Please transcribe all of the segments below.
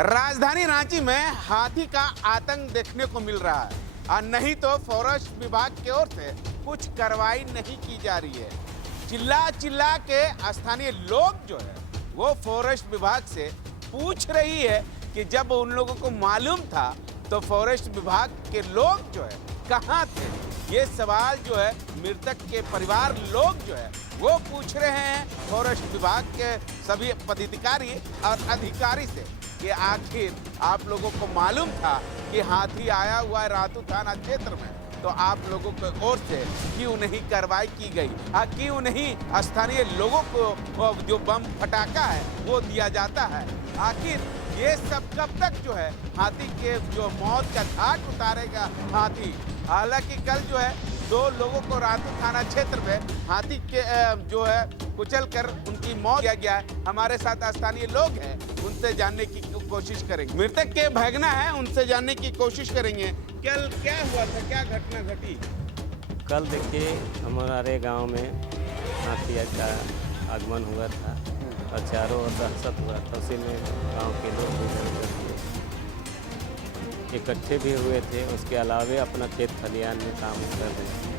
राजधानी रांची में हाथी का आतंक देखने को मिल रहा है और नहीं तो फॉरेस्ट विभाग की ओर से कुछ कार्रवाई नहीं की जा रही है। चिल्ला चिल्ला के स्थानीय लोग जो है वो फॉरेस्ट विभाग से पूछ रही है कि जब उन लोगों को मालूम था तो फॉरेस्ट विभाग के लोग जो है कहाँ थे। ये सवाल जो है मृतक के परिवार लोग जो है वो पूछ रहे हैं फॉरेस्ट विभाग के सभी पदाधिकारी और अधिकारी से कि आखिर आप लोगों को मालूम था कि हाथी आया हुआ है रातू थाना क्षेत्र में, तो आप लोगों की ओर से क्यों नहीं कार्रवाई की गई, क्यों नहीं स्थानीय लोगों को जो बम फटाका है वो दिया जाता है। आखिर ये सब कब तक जो है हाथी के जो मौत का घाट उतारेगा हाथी। हालांकि कल जो है 2 लोगों को रातू थाना क्षेत्र में हाथी के जो है कुचल कर उनकी मौत किया गया है। हमारे साथ स्थानीय लोग हैं, उनसे जानने की कोशिश करेंगे। मृतक के भगना है, उनसे जानने की कोशिश करेंगे। कल क्या हुआ था, क्या घटना घटी? कल देखिए हमारे गांव में हाथी का आगमन हुआ था और चारों ओर दहशत हुआ था। उसी में गांव के लोग भी इकट्ठे भी हुए थे। उसके अलावे अपना खेत खलिहान में काम कर रहे थे।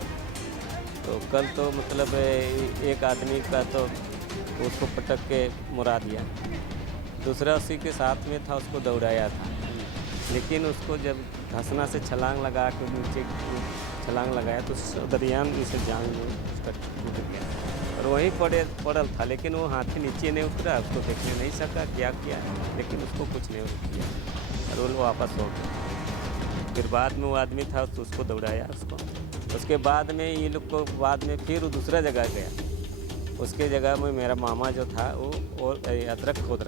तो कल तो मतलब एक आदमी का तो उसको पटक के मुड़ा दिया, दूसरा उसी के साथ में था, उसको दौड़ाया था। लेकिन उसको जब धंसना से छलांग लगा के नीचे छलांग लगाया तो दरियान से जान में उसका टूट गया और वहीं पड़ल था। लेकिन वो हाथी नीचे नहीं उतरा, उसको देखने नहीं सका क्या किया, लेकिन उसको कुछ नहीं किया और वो वापस हो गया। फिर बाद में वो आदमी था तो उसको दौड़ाया उसको। उसके बाद में ये लोग को बाद में फिर वो दूसरा जगह गया। उसके जगह में मेरा मामा जो था वो और अदरक खोद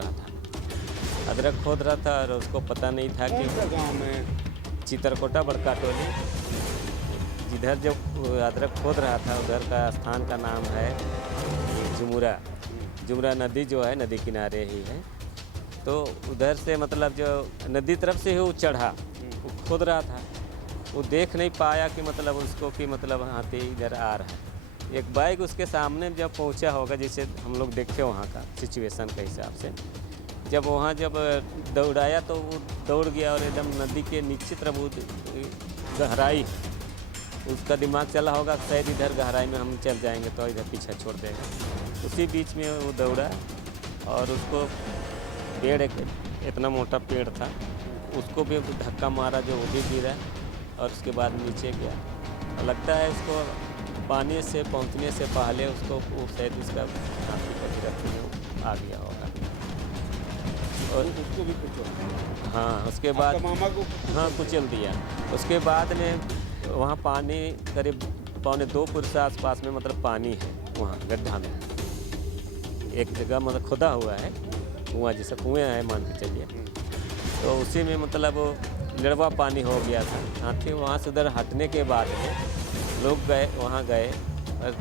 रहा था और उसको पता नहीं था कि गाँव में चित्रकोटा बड़का टोली जिधर जो अदरक खोद रहा था उधर का स्थान का नाम है जुमरा नदी जो है नदी किनारे ही है। तो उधर से मतलब जो नदी तरफ से ही वो चढ़ा, वो खोद रहा था, वो देख नहीं पाया कि मतलब उसको कि मतलब हाथी इधर आ रहा है। एक बाइक उसके सामने जब पहुंचा होगा, जैसे हम लोग देखे वहाँ का सिचुएशन के हिसाब से, जब वहाँ जब दौड़ाया तो वो दौड़ गया और एकदम नदी के नीचे तरफ वो गहराई, उसका दिमाग चला होगा शायद इधर गहराई में हम चल जाएंगे तो इधर पीछा छोड़ देगा। उसी बीच में वो दौड़ा और उसको पेड़ इतना मोटा पेड़ था, उसको भी धक्का मारा जो वो भी गिरा और उसके बाद नीचे गया। और लगता है उसको पानी से पहुंचने से पहले उसको शायद उसका हाथी का गिरफ्त में आ गया होगा और उसको भी कुछ हाँ उसके बाद मामा को हाँ कुचल दिया। उसके बाद में वहाँ पानी करीब 1.25 फुट से आसपास में मतलब पानी है वहाँ गड्ढा में। एक जगह मतलब खुदा हुआ है कुआँ, जैसे कुएँ हैं मान के चलिए। तो उसी में मतलब लड़वा पानी हो गया था। हाथी वहाँ से उधर हटने के बाद में लोग वहाँ गए और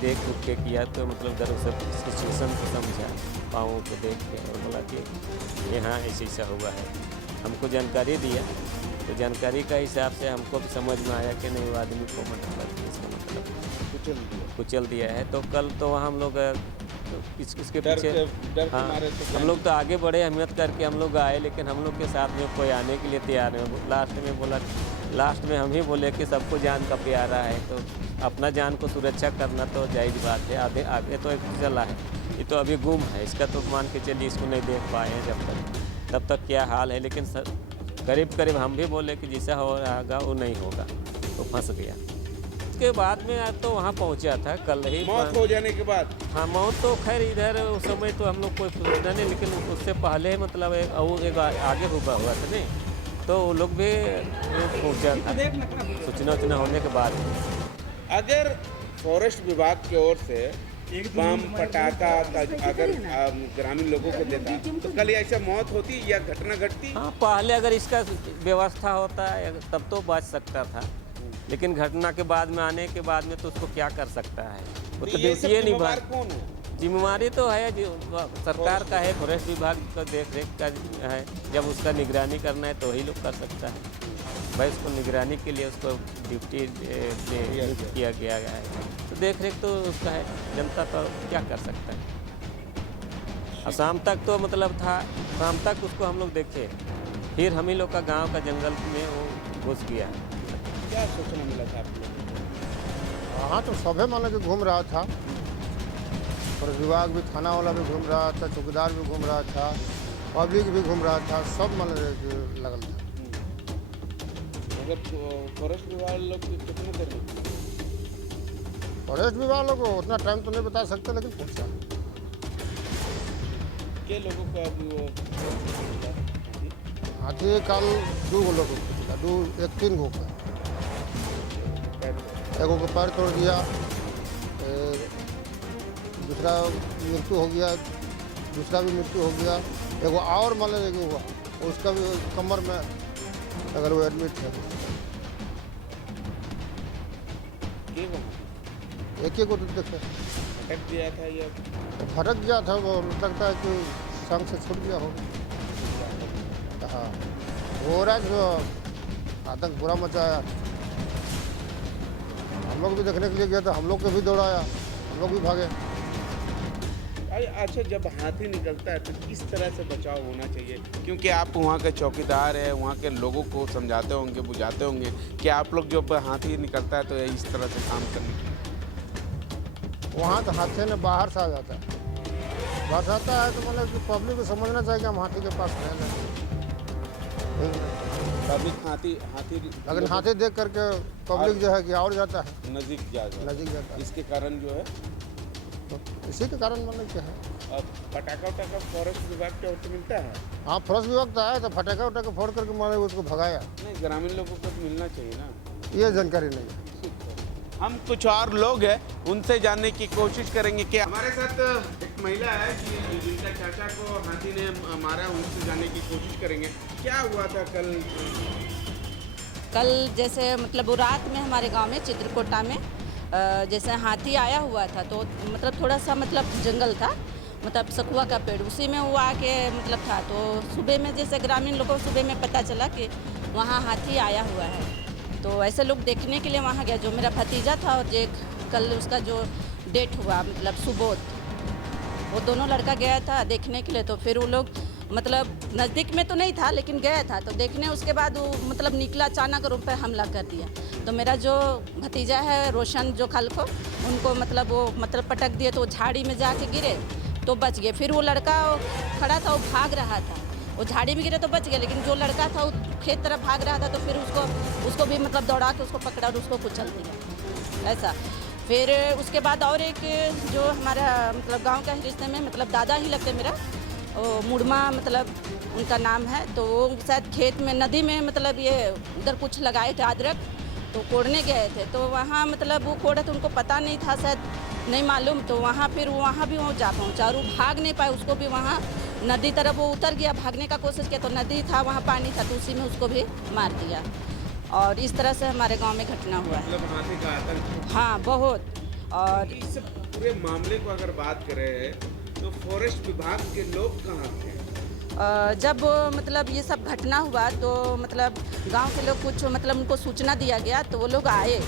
देख उठ के किया तो मतलब उधर उस सिचुएशन को समझा, पाँवों को देख के और बोला कि यहाँ ऐसा हुआ है। हमको जानकारी दिया तो जानकारी का हिसाब से हमको भी समझ में आया कि नहीं वो आदमी को मतलब इसका मतलब कुचल दिया है। तो कल तो वहाँ हम लोग इसके पीछे हाँ हम लोग तो आगे बढ़े, हिम्मत करके हम लोग आए, लेकिन हम लोग के साथ में कोई आने के लिए तैयार नहीं। लास्ट में हम ही बोले कि सबको जान का प्यारा है तो अपना जान को सुरक्षा करना तो जायज़ बात है। आगे तो एक चला है, ये तो अभी गुम है, इसका तो मान के चलिए इसको नहीं देख पाए हैं जब तब तक क्या हाल है। लेकिन करीब हम भी बोले कि जैसा होगा वो नहीं होगा, तो फंस गया। उसके बाद में तो वहाँ पहुँचा था कल ही मौत हो जाने के बाद। हाँ मौत तो खैर इधर उस समय तो हम लोग कोई सोचना नहीं, लेकिन उससे पहले मतलब एक आगे हुआ था नहीं, तो वो लोग भी पहुँचा था सूचना होने के बाद। अगर फॉरेस्ट विभाग की ओर से बम फटाका अगर ग्रामीण लोगों को देता तो कल ऐसा मौत होती या घटना घटती? हाँ पहले अगर इसका व्यवस्था होता तब तो बच सकता था, लेकिन घटना के बाद में आने के बाद में तो उसको क्या कर सकता है, वो तो ड्यूटी निभा। कौन है? जिम्मेवारी तो है सरकार का है, फॉरेस्ट विभाग का देख रेख का है। जब उसका निगरानी करना है तो वही लोग कर सकता है भाई। उसको निगरानी के लिए उसको ड्यूटी किया गया है, तो देख रेख तो उसका है। जनता तो क्या कर सकता है। और शाम तक तो मतलब था, शाम तक उसको हम लोग देखे, फिर हम ही लोग का गांव का जंगल में वो घुस गया। क्या सूचना मिला था आप लोगों को? हाँ तो सभे मान के घूम रहा था, और विभाग भी, थाना वाला भी घूम रहा था, चौकीदार भी घूम रहा था, पब्लिक भी घूम रहा था, सब मान लगल था। मगर फॉरेस्ट विभाग लोग कितने देर में? फॉरेस्ट विभाग लोग को उतना टाइम तो नहीं बता सकते, लेकिन पहुँचा। के लोगों को अभी वो हाथी कल 2 लोग को पिछला, 3 गो का, एगो को पैर तोड़ दिया, दूसरा मृत्यु हो गया, दूसरा भी मृत्यु हो गया, एगो और मान लीजिए हुआ, उसका भी कमर में अगर वो एडमिट है। के वो एक को तो देखे अटक दिया था या फटक गया था, वो लगता है कि संग से छूट गया हो। हाँ, हो रहा है जो आतंक बुरा मचाया। हम लोग भी देखने के लिए गया था, हम लोग को भी दौड़ाया, हम लोग भी भागे। अच्छा, जब हाथी निकलता है तो किस तरह से बचाव होना चाहिए? क्योंकि आप वहाँ के चौकीदार हैं, वहाँ के लोगों को समझाते होंगे, बुझाते होंगे कि आप लोग जब हाथी निकलता है तो इस तरह से काम करने। वहाँ तो हाथी ने बाहर से आ जाता है, बाहर से आता है तो मतलब कि पब्लिक को समझना चाहिए कि हम हाथी के पास रहना है। पब्लिक हाथी लेकिन हाथी देख करके पब्लिक जो है कि और जाता है, नज़दीक जाता है। इसके कारण जो है, तो इसी के कारण मतलब क्या है। अब पटाखा उटाखा फॉरेस्ट विभाग के ओर से मिलता है? हाँ, फॉरेस्ट विभाग तो आया तो फटाखा उटाखा फोड़ करके मारे, उसको भगाया। नहीं, ग्रामीण लोगों को तो मिलना चाहिए ना। ये जानकारी नहीं है। हम कुछ और लोग हैं, उनसे जानने की कोशिश करेंगे कि हमारे साथ एक महिला है कि जिनका चाचा को हाथी ने मारा, उनसे जानने की कोशिश करेंगे। क्या हुआ था कल जैसे मतलब वो रात में हमारे गांव में चित्रकोटा में जैसे हाथी आया हुआ था, तो मतलब थोड़ा सा मतलब जंगल था, मतलब सखुआ का पेड़, उसी में वो आके मतलब था। तो सुबह में जैसे ग्रामीण लोगों को सुबह में पता चला कि वहाँ हाथी आया हुआ है, तो ऐसे लोग देखने के लिए वहाँ गया। जो मेरा भतीजा था और एक कल उसका जो डेट हुआ मतलब सुबोध, वो दोनों लड़का गया था देखने के लिए। तो फिर वो लोग मतलब नज़दीक में तो नहीं था लेकिन गया था, तो देखने उसके बाद वो मतलब निकला, अचानक उन पर हमला कर दिया। तो मेरा जो भतीजा है रोशन जो कल को, उनको मतलब वो मतलब पटक दिए, तो झाड़ी में जाके गिरे तो बच गए। फिर वो लड़का खड़ा था, वो भाग रहा था, वो झाड़ी में गिरे तो बच गया, लेकिन जो लड़का था वो खेत तरफ भाग रहा था, तो फिर उसको भी मतलब दौड़ा के उसको पकड़ा और उसको कुचल दिया ऐसा। फिर उसके बाद और एक जो हमारा मतलब गांव का रिश्ते में मतलब दादा ही लगते मेरा, मुड़मा मतलब उनका नाम है, तो वो शायद खेत में नदी में मतलब ये उधर कुछ लगाए थे अदरक, तो कोड़ने गए थे। तो वहाँ मतलब वो कोड़े तो उनको पता नहीं था, शायद नहीं मालूम, तो वहाँ फिर वहाँ भी वो जा पहुँचा और वो भाग नहीं पाए, उसको भी वहाँ नदी तरफ वो उतर गया, भागने का कोशिश किया, तो नदी था वहाँ पानी था, तो उसी में उसको भी मार दिया। और इस तरह से हमारे गांव में घटना हुआ है। मतलब हाथी का आतंक? हाँ, बहुत। और इस पूरे मामले को अगर बात करें तो फॉरेस्ट विभाग के लोग कहाँ थे? जब मतलब ये सब घटना हुआ तो मतलब गांव के लोग कुछ मतलब उनको सूचना दिया गया, तो वो लोग आए,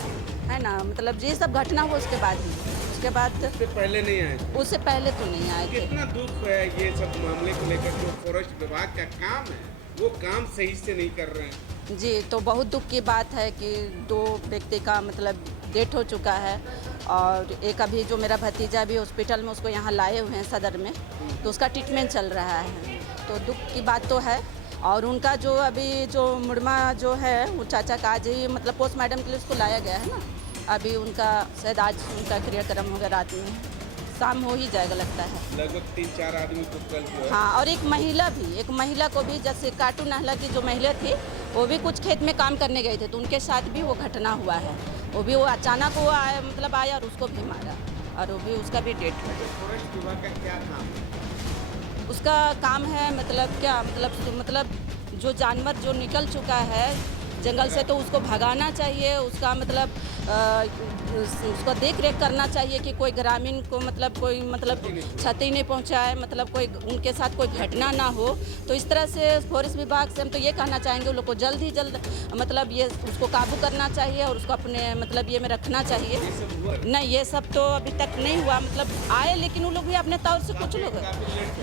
है ना। मतलब ये सब घटना हुआ उसके बाद ही, उसके बाद उससे पहले नहीं आए थे? उससे पहले तो नहीं आए थे। कितना दुख है ये सब मामले को लेकर, जो फॉरेस्ट विभाग का काम है वो काम सही से नहीं कर रहे हैं। जी, तो बहुत दुख की बात है कि 2 व्यक्ति का मतलब डेथ हो चुका है, और एक अभी जो मेरा भतीजा भी हॉस्पिटल में, उसको यहाँ लाए हुए हैं सदर में, तो उसका ट्रीटमेंट चल रहा है, तो दुख की बात तो है। और उनका जो अभी जो मुड़मा जो है वो चाचा का आज ही मतलब पोस्टमार्टम के लिए उसको लाया गया है ना, अभी उनका शायद आज उनका क्रियाक्रम होगा, रात में शाम हो ही जाएगा लगता है। लगभग 3-4 आदमी को कल जो है। हाँ, और एक महिला को भी, जैसे काटू नाहला की जो महिला थी, वो भी कुछ खेत में काम करने गए थे, तो उनके साथ भी वो घटना हुआ है। वो अचानक वो आया मतलब आया और उसको भी मारा, और वो भी उसका भी डेथ हुआ। फॉरेस्ट विभाग का क्या काम है? उसका काम है मतलब क्या मतलब जो जानवर जो निकल चुका है जंगल से, तो उसको भगाना चाहिए, उसका मतलब उसको देख रेख करना चाहिए कि कोई ग्रामीण को मतलब कोई मतलब क्षति नहीं पहुंचाए, मतलब कोई उनके साथ कोई घटना ना हो। तो इस तरह से फॉरेस्ट विभाग से हम तो ये कहना चाहेंगे उन लोग को जल्द ही जल्द मतलब ये उसको काबू करना चाहिए और उसको अपने मतलब ये में रखना चाहिए। नहीं, ये सब तो अभी तक नहीं हुआ, मतलब आए लेकिन वो लोग भी अपने तौर से कुछ लोग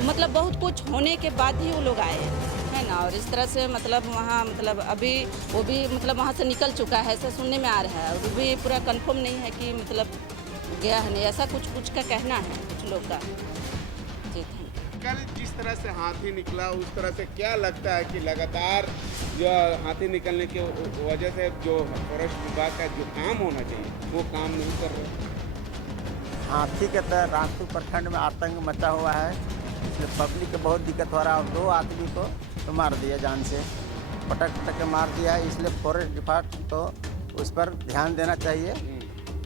मतलब बहुत कुछ होने के बाद ही वो लोग आए है ना। और इस तरह से मतलब वहाँ मतलब अभी वो भी मतलब वहाँ से निकल चुका है, ऐसा सुनने में आ रहा है। और भी पूरा कंफर्म नहीं है कि मतलब गया है नहीं, ऐसा कुछ का कहना है कुछ लोग का। जी थैंक यू। कल जिस तरह से हाथी निकला उस तरह से क्या लगता है कि लगातार जो हाथी निकलने की वजह से जो फॉरेस्ट विभाग का जो काम होना चाहिए वो काम नहीं कर रहे? हाथी के तरह रामपुर प्रखंड में आतंक मचा हुआ है, इसलिए पब्लिक को बहुत दिक्कत हो रहा है। और 2 आदमी को तो मार दिया, जान से पटक के मार दिया है। इसलिए फॉरेस्ट डिपार्टमेंट को उस पर ध्यान देना चाहिए,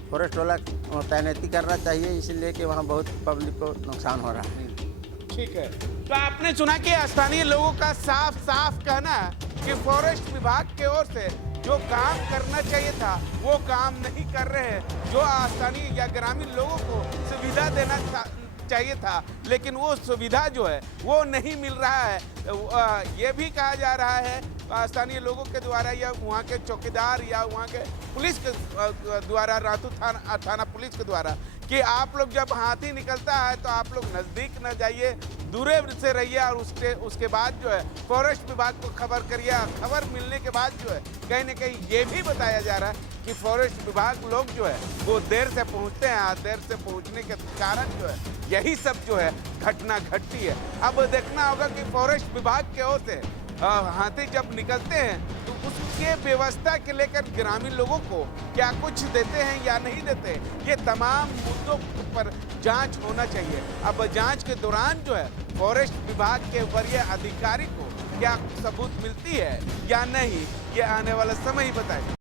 फॉरेस्ट वाला तैनाती करना चाहिए, इसलिए कि वहाँ बहुत पब्लिक को नुकसान हो रहा है। ठीक है, तो आपने सुना कि स्थानीय लोगों का साफ साफ कहना है कि फॉरेस्ट विभाग की ओर से जो काम करना चाहिए था वो काम नहीं कर रहे हैं। जो स्थानीय या ग्रामीण लोगों को सुविधा देना चाहिए था, लेकिन वो सुविधा जो है वो नहीं मिल रहा है। ये भी कहा जा रहा है स्थानीय लोगों के द्वारा या वहाँ के चौकीदार या वहाँ के पुलिस के द्वारा, रातू थाना पुलिस के द्वारा, कि आप लोग जब हाथी निकलता है तो आप लोग नज़दीक न जाइए, दूरे से रहिए। और उसके बाद जो है फॉरेस्ट विभाग को खबर करिए। खबर मिलने के बाद जो है कहीं न कहीं ये भी बताया जा रहा है कि फॉरेस्ट विभाग लोग जो है वो देर से पहुंचते हैं। देर से पहुंचने के कारण जो है यही सब जो है घटना घटती है। अब देखना होगा कि फॉरेस्ट विभाग की ओर से हाथी जब निकलते हैं तो उसके व्यवस्था के लेकर ग्रामीण लोगों को क्या कुछ देते हैं या नहीं देते, ये तमाम मुद्दों पर जांच होना चाहिए। अब जांच के दौरान जो है फॉरेस्ट विभाग के वरीय अधिकारी को क्या सबूत मिलती है या नहीं, ये आने वाला समय ही बताएगा।